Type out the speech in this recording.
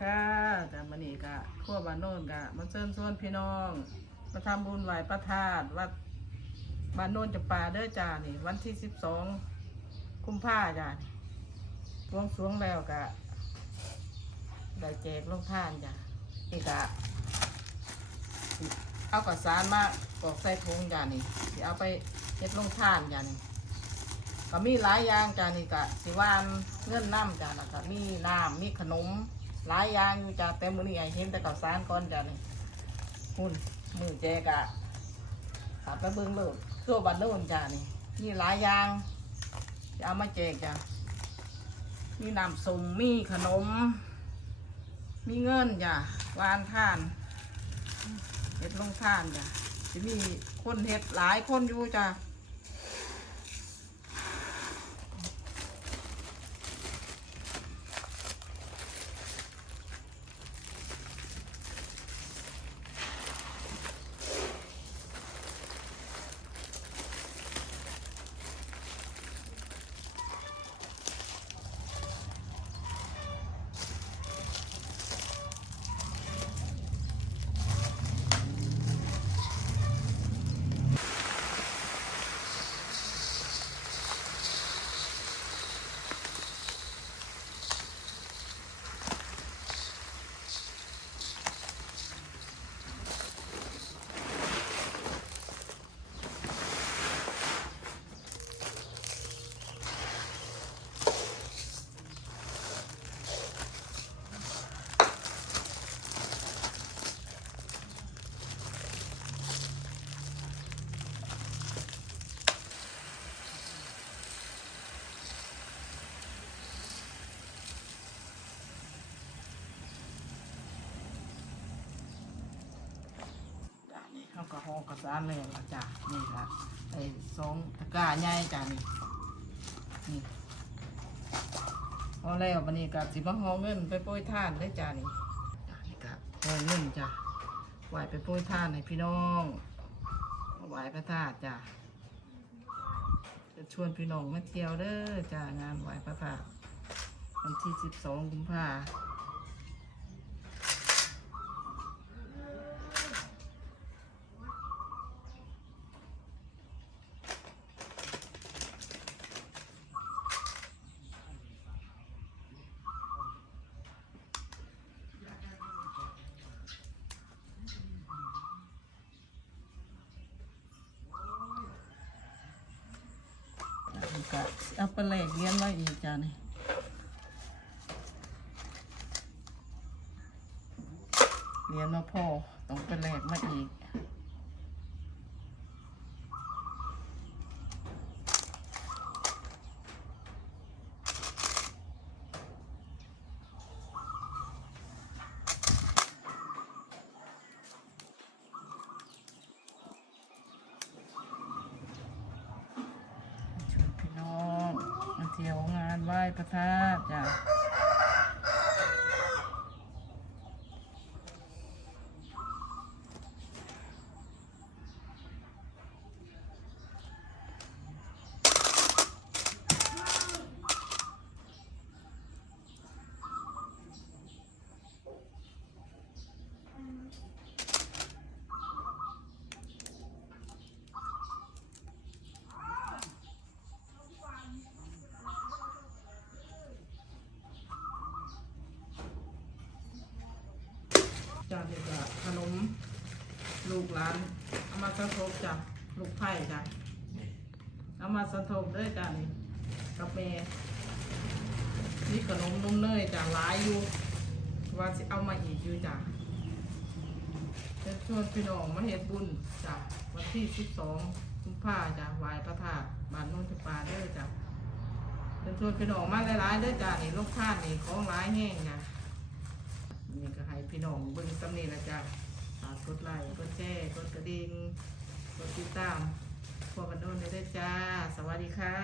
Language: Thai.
ค่ะจ้ะมื้อนี้ก็ครัวบ้านโน่นก็มาเชิญชวนพี่น้อง มาทำบุญไหว้พระธาตุวัดบ้านโน่นจะป่าเด้อจ้านี่ วันที่สิบสองกุมภาจ้ะบวงสรวงแล้วก็ได้แจกลงท่านจ้ะนี่ก็เอากระสานมากอกใส่ถุงจ้ะนี่สิเอาไปเฮ็ดลงท่านจ้ะนี่ก็มีหลายอย่างจ้านี่กะสิวานเงื่อนน้ำจ้าแล้วก็มีน้ำมีขนม หลายอย่างอยู่จ้าแต่มื้อนี้ไอ้เห็นแต่ข้าวสารก่อนจ้านี่หุ่นมือแจกะขาไปเบิ่งโลดตัวบัดโน่นจ้านี่มีหลายอย่างจะเอามาแจกจ้ามีน้ำส้มมีขนม มีเงินจ้าวานท่านเฮ็ดลงท่านจ้าจะมีคนเฮ็ดหลายคนอยู่จ้าจ้ะ นี่เขาก็ห่อกระสานแล้วล่ะจ้ะนี่ละไอ้สองตะกร้าใหญ่จ้ะนี่นี่พอแล้ววันนี้ก็สิมาห่อเงินไปโปรยทานได้จ้ะนี่จ้ะนี่ก็ห่อเงินจ้ะไหวไปโปรยทานให้พี่น้องไหวพระธาตุจ้ะจะชวนพี่น้องมาเที่ยวเด้อจ้ะงานไหวพระธาตุวันที่สิบสองกุมภาแล้ว ก็เอาไปแลกเลี้ยงไว้อีกจ้านี่เลี้ยงมาพ่อต้องไปแลกมาอีกชวนพี่น้องมาเที่ยวงาน ไหว้พระธาตุจ้า จ้าเด็กจ้ะขนม ลูกหลานเอามาสะทบจ้ะลูกไผ่จ้ะเอามาสะทบด้วยจ้ะนี่กับแม่นี่ขนมนมเนยจ้ะหลายอยู่ ว่าสิเอามาอีกอยู่จ้ะเชิญชวนพี่น้องมาเฮ็ดบุญจ้ะวันที่สิบสองกุมภาจ้ะไหว้พระธาตุบ้านโนนทปาเด้อจ้ะเชิญชวนพี่น้องมาหลายๆเด้อจ้ะนี่ลูกค้านี่ของหลายแห้งจ้ะ พี่น้องเบิ้งสำนีละจ้ะฝากกดไลค์กดแชร์กดกระดิ่งกดติดตามพวกกันโดนได้ด้วยจ้า สวัสดีค่ะ